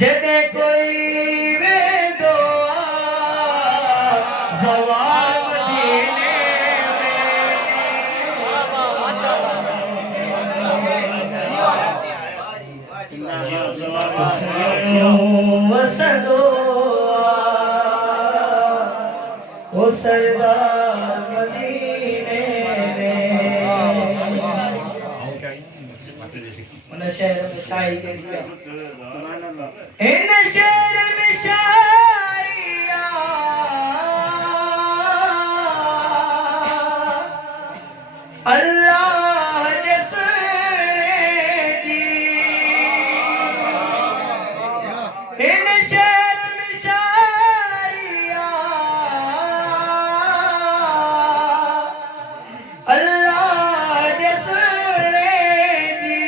जदे कोई वे दुआ ज़वार मदीने में वसदो ओ सरदार मदीने में मन शहर में शाही के जिया इन शहर में शाइया अल्लाह जैसे जी इन शहर में शाइया अल्लाह जैसे जी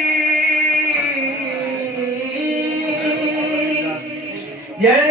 जड़